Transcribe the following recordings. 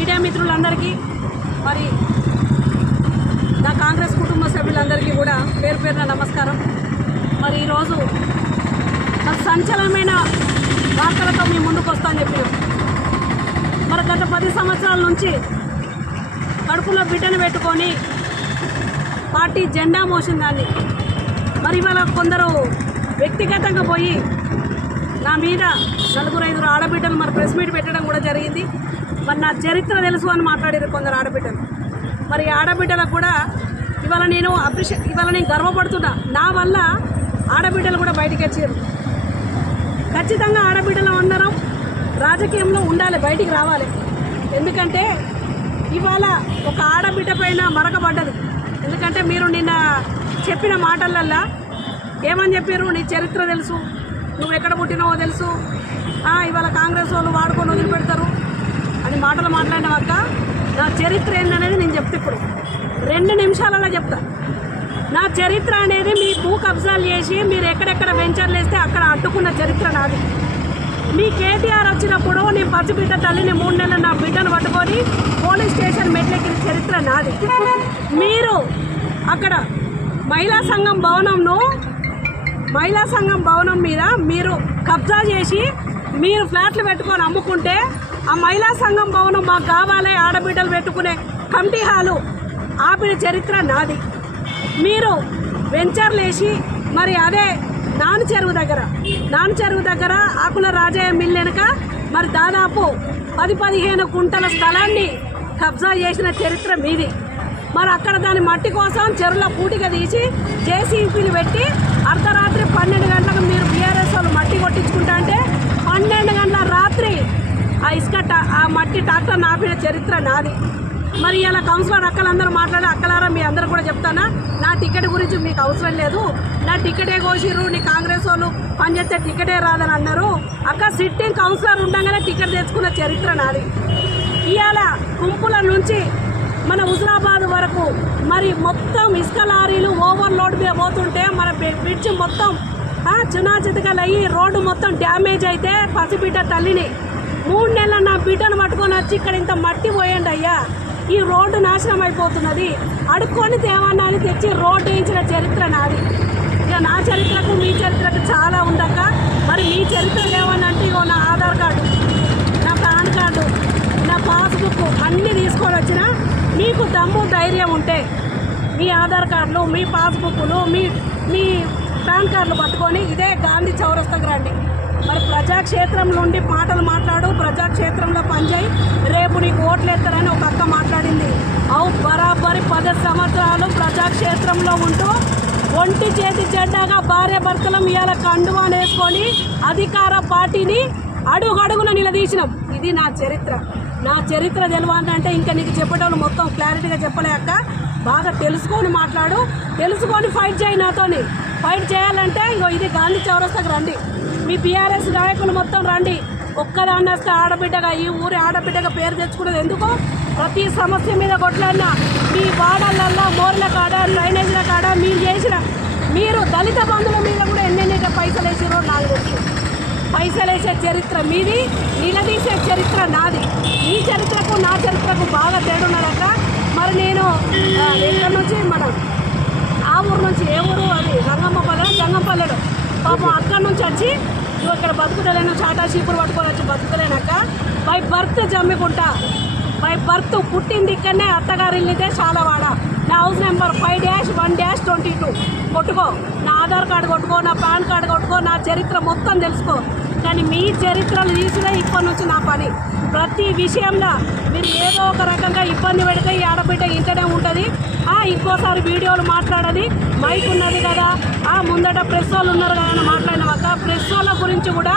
Media మిత్రులందరికీ మరి నా కాంగ్రెస్ కుటుంబ సభ్యులందరికీ కూడా పేరు పేరున నమస్కారం. మరి ఈరోజు సంచలనమైన వార్తలతో మీ ముందుకు వస్తామని చెప్పినాం. మరి గత 10 సంవత్సరాల నుంచి కడుపులో బిడ్డను పెట్టుకొని పార్టీ జెండా మోసిందాన్ని మరి ఇవాళ కొందరు వ్యక్తిగతంగా పోయి నా మీద 4-5 ఆడబిడ్డలు మరి ప్రెస్ మీట్ పెట్టడం కూడా జరిగింది. మరి నా చరిత్ర తెలుసు అని మాట్లాడారు కొందరు ఆడబిడ్డలు. మరి ఆడబిడ్డలకు కూడా ఇవాళ నేను గర్వపడుతున్నా. నా వల్ల ఆడబిడ్డలు కూడా బయటికి వచ్చారు. ఖచ్చితంగా ఆడబిడ్డలు అందరం రాజకీయంలో ఉండాలి, బయటికి రావాలి. ఎందుకంటే ఇవాళ ఒక ఆడబిడ్డ పైన మరకబడ్డది. ఎందుకంటే మీరు నిన్న చెప్పిన మాటలల్లా ఏమని చెప్పారు, నీ చరిత్ర తెలుసు, నువ్వు ఎక్కడ పుట్టినావో తెలుసు, ఇవాళ కాంగ్రెస్ వాళ్ళు వాడుకొని వదిలిపెడతారు అని మాటలు మాట్లాడినాక నా చరిత్ర ఏందనేది నేను చెప్తే ఇప్పుడు 2 నిమిషాలలో చెప్తా. నా చరిత్ర అనేది మీ భూ కబ్జాలు చేసి మీరు ఎక్కడెక్కడ వెంచర్లు వేస్తే అక్కడ అడ్డుకున్న చరిత్ర నాది. మీ కేటీఆర్ వచ్చినప్పుడు నీ పసిబిడ్డ తల్లిని 3 నెలలు నా బిడ్డను పట్టుకొని పోలీస్ స్టేషన్ మెట్లెక్కిన చరిత్ర నాది. మీరు అక్కడ మహిళా సంఘం భవనం మీద మీరు కబ్జా చేసి మీరు ఫ్లాట్లు పెట్టుకొని అమ్ముకుంటే ఆ మహిళా సంఘం భవనం మాకు కావాలి, ఆడబిడ్డలు పెట్టుకునే కమిటీ హాలు ఆపిన చరిత్ర నాది. మీరు వెంచర్లు వేసి మరి అదే నాను చెరువు దగ్గర ఆకుల రాజయ్య మిల్ వెనుక మరి దాదాపు 10-15 కుంటల స్థలాన్ని కబ్జా చేసిన చరిత్ర మీది. మరి అక్కడ దాని మట్టి కోసం చెరువుల పూటిగా తీసి జేసీబీలు పెట్టి అర్ధరాత్రి 12 గంటలకు మీరు బీఆర్ఎస్ వాళ్ళు మట్టి కొట్టించుకుంటా అంటే 12 గంటల రాత్రి ఆ మట్టి ట్రాక్టర్ ఆపిన చరిత్ర నాది. మరి ఇలా కౌన్సిలర్ అక్కలందరూ మాట్లాడి, అక్కలారా మీ అందరూ కూడా చెప్తానా, నా టికెట్ గురించి మీకు అవసరం లేదు, నా టికెటే కోసిర్రు, నీ కాంగ్రెస్ వాళ్ళు పనిచేస్తే టికెటే రాదని అన్నారు. అక్క సిట్టింగ్ కౌన్సిలర్ ఉండగానే టికెట్ తెచ్చుకున్న చరిత్ర నాది. ఇవాళ గుంపుల నుంచి మన హుజరాబాద్ వరకు మరి మొత్తం ఇసుక లారీలు ఓవర్లోడ్ మీద పోతుంటే మన బ్రిడ్జ్ మొత్తం చిన్నాచితకలు అయ్యి రోడ్డు మొత్తం డ్యామేజ్ అయితే పసిబిడ్డ తల్లిని 3 నెలలు నా బిడ్డను పట్టుకొని వచ్చి ఇక్కడ ఇంత మట్టి పోయండి అయ్యా, ఈ రోడ్డు నాశనం అయిపోతున్నది, అడుక్కొని తేవన్నా అని తెచ్చి రోడ్డు వేయించిన చరిత్ర నాది. ఇక నా చరిత్రకు మీ చరిత్రకు చాలా ఉందక్క. మరి మీ చరిత్ర ఏమనంటే ఇగో నా ఆధార్ కార్డు, నా పాన్ కార్డు, నా పాస్బుక్ అన్నీ తీసుకొని వచ్చిన మీకు దమ్ము ధైర్యం ఉంటే మీ ఆధార్ కార్డులు, మీ పాస్బుక్లు, మీ పాన్ కార్డులు పట్టుకొని ఇదే గాంధీ చౌరస్తాకు రండి. మరి ప్రజాక్షేత్రం నుండి మాటలు మాట్లాడు, ప్రజాక్షేత్రంలో పనిచేయి, రేపు నీకు ఓట్లు ఎత్తారని ఒక అక్క మాట్లాడింది. బరాబరి 10 సంవత్సరాలు ప్రజాక్షేత్రంలో ఉంటూ ఒంటి చేతి జెండాగా భార్య భర్తలం ఇవాళ కండువాని వేసుకొని అధికార పార్టీని అడుగడుగున నిలదీసినాం. ఇది నా చరిత్ర. నా చరిత్ర తెలవాలంటే ఇంకా నీకు చెప్పేటోళ్ళు మొత్తం క్లారిటీగా చెప్పలే అక్క. బాగా తెలుసుకొని మాట్లాడు, తెలుసుకొని ఫైట్ చేయి. నాతోని ఫైట్ చేయాలంటే ఇగో ఇది గాంధీ చౌరస్తాకు రండి, మీ బీఆర్ఎస్ నాయకులు మొత్తం రండి. ఒక్కదాన్ని వస్తే ఆడబిడ్డగా, ఈ ఊరి ఆడబిడ్డగా పేరు తెచ్చుకునేది ఎందుకు? ప్రతి సమస్య మీద కొట్లాడినా మీ వాడలల్లో మోర్ల కాడ, డ్రైనేజీల కాడ మీరు దళిత బంధువుల మీద కూడా ఎన్నెన్ని పైసలు వేసారో నాకు తెలుసు. పైసలు వేసే చరిత్ర మీది, నిలదీసే చరిత్ర నాది. ఈ చరిత్రకు నా చరిత్రకు బాగా తేడున్నదక్క. మరి నేను ఎక్కడి నుంచి ఆ ఊరు నుంచి, ఏ ఊరు అది జంగంపల్లెడు పాపం అక్కడి నుంచి వచ్చి నువ్వు ఇక్కడ బతుకుతలేను, చాటా చీపురు పట్టుకొని వచ్చి బతుకుతలేనక్క. By birth Jammikunta, by birth పుట్టింది ఇక్కడనే, అత్తగారిల్లితే చాలావాడ. నా హౌస్ నెంబర్ 5-1-22 కొట్టుకో, నా ఆధార్ కార్డు కొట్టుకో, నా పాన్ కార్డు కొట్టుకో, నా చరిత్ర మొత్తం తెలుసుకో. కానీ మీ చరిత్రలు తీసుడే ఇప్పటి నుంచి నా పని. ప్రతి విషయంలో మీరు ఏదో ఒక రకంగా ఇబ్బంది పెడితే ఈ ఆడబిడ్డ ఇంటనే ఉంటుంది. ఇంకోసారి వీడియోలు మాట్లాడది, మైక్ ఉన్నది కదా, ముందట ప్రెస్ వాళ్ళు ఉన్నారు కదా అని మాట్లాడినాక ప్రెస్ వాళ్ళ గురించి కూడా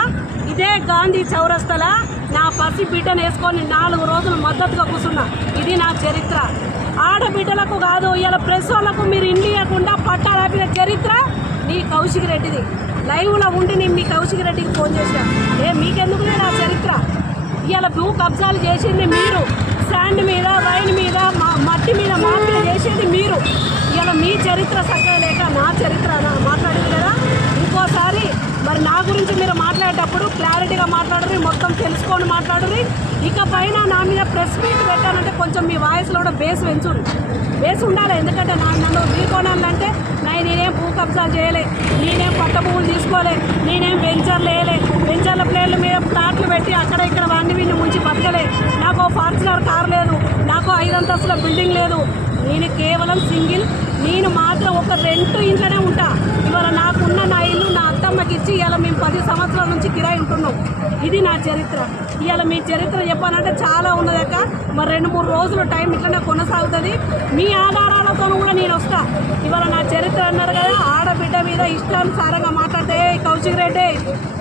ఇదే గాంధీ చౌరస్తలా నా పసి బిడ్డను వేసుకొని 4 రోజులు మద్దతుగా కూర్చున్నా. ఇది నా చరిత్ర. ఆడబిడ్డలకు కాదు, ఇలా ప్రెస్ వాళ్ళకు మీరు ఇండియకుండా పట్టాలాపిన చరిత్ర నీ కౌశిక్ రెడ్డిది. లైవ్లో ఉండి నేను మీ కౌశిక్ రెడ్డికి ఫోన్ చేసిన, మీకెందుకునే నా చరిత్ర? ఇలా భూ కబ్జాలు చేసింది మీరు, శాండ్ మీద, రైన్ మీద, మట్టి మీద మార్పులు చేసేది మీరు. ఇలా మీ చరిత్ర సక్కగా లేక నా చరిత్ర మాట్లాడింది కదా. ఇంకోసారి మరి నా గురించి మీరు మాట్లాడేటప్పుడు క్లారిటీగా మాట్లాడరు, మొత్తం తెలుసుకొని మాట్లాడరు. ఇక పైన నా మీద ప్రెస్ మీట్ పెట్టానంటే కొంచెం మీ వాయిస్లో కూడా బేస్ ఉండాలి. ఎందుకంటే నన్ను ఢీకొనాలంటే నేనేం భూ కబ్జాలు చేయలే, నేనేం పట్ట భూములు తీసుకోలే, నేనేం వెంచర్లు వేయలే, వెంచర్ల ప్లేన్ల మీద ఫ్లాట్లు పెట్టి అక్కడ ఇక్కడ వాడిని వీడిని ముంచి బతకలే, నాకు ఫార్చునర్ కార్ లేదు, నాకు 5 అంతస్తుల బిల్డింగ్ లేదు, నేను కేవలం సింగిల్. నేను మాత్రం ఒక రెంట్ ఇంట్లోనే ఉంటా. ఇవాళ నాకున్న నా ఇల్లు నా అత్తమ్మకి ఇచ్చి ఇవాళ మేము 10 సంవత్సరాల నుంచి కిరాయి ఉంటున్నాం. ఇది నా చరిత్ర. ఇవాళ మీ చరిత్ర చెప్పాలంటే చాలా ఉన్నదక్క. మరి 2-3 రోజులు టైం ఇట్లనే కొనసాగుతుంది. మీ ఆధారాలతో కూడా నేను వస్తా. ఇవాళ నా చరిత్ర అన్నారు కదా, ఆడబిడ్డ మీద ఇష్టానుసారంగా మాట్లాడితే కౌశిక్ రెడ్డి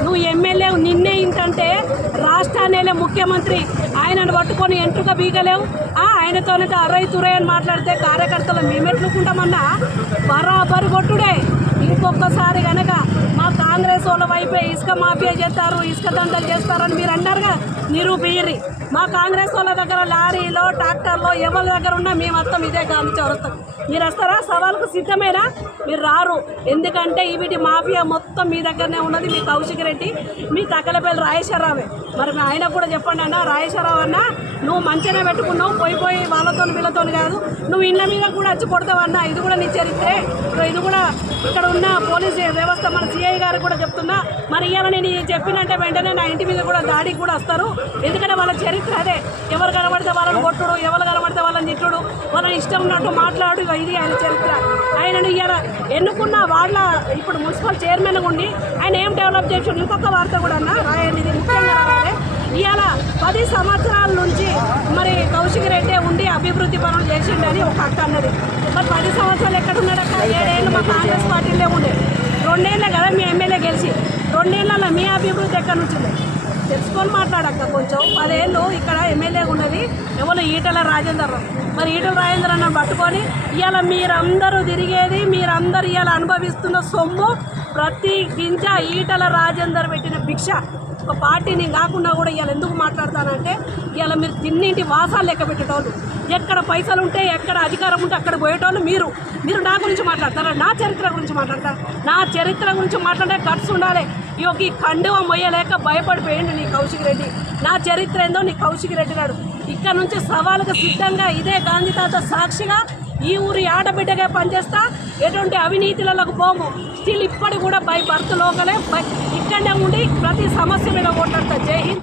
నువ్వు ఎమ్మెల్యే, నిన్నే ఇంతంటే రాష్ట్రాన్నేలే ముఖ్యమంత్రి, ఆయనను పట్టుకొని ఎంట్రుక బీగలేవు. ఆయనతోనే అరై తురై అని మాట్లాడితే కార్యకర్తలు మేమెట్లుకుంటామన్నా బరాబరు కొట్టుడే. ఇంకొకసారి కనుక మా కాంగ్రెస్ వాళ్ళ వైపే ఇసుక మాఫియా చేస్తారు, ఇసుక దండలు చేస్తారని మీరు అన్నారుగా, నిరూపియ్యరి. మా కాంగ్రెస్ వాళ్ళ దగ్గర లారీలో ట్రాక్టర్లో ఎవరి దగ్గర ఉన్నా మేము మొత్తం ఇదే గాంధీ చౌరస్తాం. మీరు వస్తారా? సవాల్కు సిద్ధమేనా? మీరు రారు. ఎందుకంటే వీటి మాఫియా మొత్తం మీ దగ్గరనే ఉన్నది. మీ కౌశిక్ రెడ్డి, మీ తక్కలపల్లి రాజేశ్వరరావే. మరి ఆయన కూడా చెప్పండి అన్న, రాజేశ్వరరావు అన్న నువ్వు మంచిగానే పెట్టుకున్నావు, పోయి వాళ్ళతో వీళ్ళతో కాదు, నువ్వు ఇళ్ళ మీద కూడా వచ్చి కొడతావన్నా. ఇది కూడా నీ చరిత్రే. ఇది కూడా ఇక్కడ ఉన్న పోలీస్ వ్యవస్థ మన సిఐ గారు కూడా చెప్తున్నా. మరి ఇవాళ నేను చెప్పినంటే వెంటనే నా ఇంటి మీద కూడా దాడికి కూడా వస్తారు. ఎందుకంటే వాళ్ళ చరిత్ర అదే. ఎవరు కనబడితే వాళ్ళని కొట్టుడు, ఎవరు కనబడితే వాళ్ళని తిట్టుడు, వాళ్ళని ఇష్టం ఉన్నట్టు మాట్లాడు. ఇది ఆయన చరిత్ర. ఆయనను ఇవాళ ఎన్నుకున్న వాళ్ళ ఇప్పుడు మున్సిపల్ చైర్మన్ ఉండి ఆయన ఏం డెవలప్ చేసి ఇంకొక వార్త కూడా అన్న రాయండి, ఇది ముఖ్యంగా రాయాలి. ఇవాళ 10 సంవత్సరాల నుంచి మరి కౌశిక్ రెడ్డి ఉండి అభివృద్ధి పనులు చేసిండని ఒక అక్క అన్నది. మరి 10 సంవత్సరాలు ఎక్కడున్నాడక్క? 7 ఏళ్ళు మా కాంగ్రెస్ పార్టీలో ఉండే. 2 ఏళ్ళే కదా మీ ఎమ్మెల్యే గెలిచి. 2 ఏళ్ళలో మీ అభివృద్ధి ఎక్కడి నుంచి ఉంది తెలుసుకొని మాట్లాడక్క. కొంచెం 10 ఏళ్ళు ఇక్కడ ఎమ్మెల్యేగా ఉన్నది ఎవరు? ఈటల రాజేందర్. మరి ఈటల రాజేందర్ అన్న పట్టుకొని ఇవాళ మీరందరూ తిరిగేది, మీరందరూ ఇవాళ అనుభవిస్తున్న సొమ్ము ప్రతి గింజ ఈటల రాజేందర్ పెట్టిన భిక్ష. ఒక పార్టీని కాకుండా కూడా ఇవాళ ఎందుకు మాట్లాడతానంటే ఇవాళ మీరు తిన్నింటి వాసాలు లెక్క పెట్టేటోళ్ళు, ఎక్కడ పైసలు ఉంటే ఎక్కడ అధికారం ఉంటే అక్కడ పోయేటోళ్ళు మీరు నా గురించి మాట్లాడతారా? నా చరిత్ర గురించి మాట్లాడతారా? నా చరిత్ర గురించి మాట్లాడే గట్స్ ఉండాలి. ఈ కండువ మొయ్యలేక భయపడిపోయింది నీ కౌశిక్ రెడ్డి. నా చరిత్ర ఏందో నీ కౌశిక్ రెడ్డి గారు. ఇక్కడ నుంచి సవాలుకు సిద్ధంగా ఇదే గాంధీ తాత సాక్షిగా ఈ ఊరి ఆడబిడ్డగా పనిచేస్తా. ఎటువంటి అవినీతులకు పోము. స్టిల్ ఇప్పటి కూడా బై బర్త్ లోకలే ఇక్కడనే ఉండి ప్రతి సమస్య మీద ఓట్లాడతా. జై హింద్.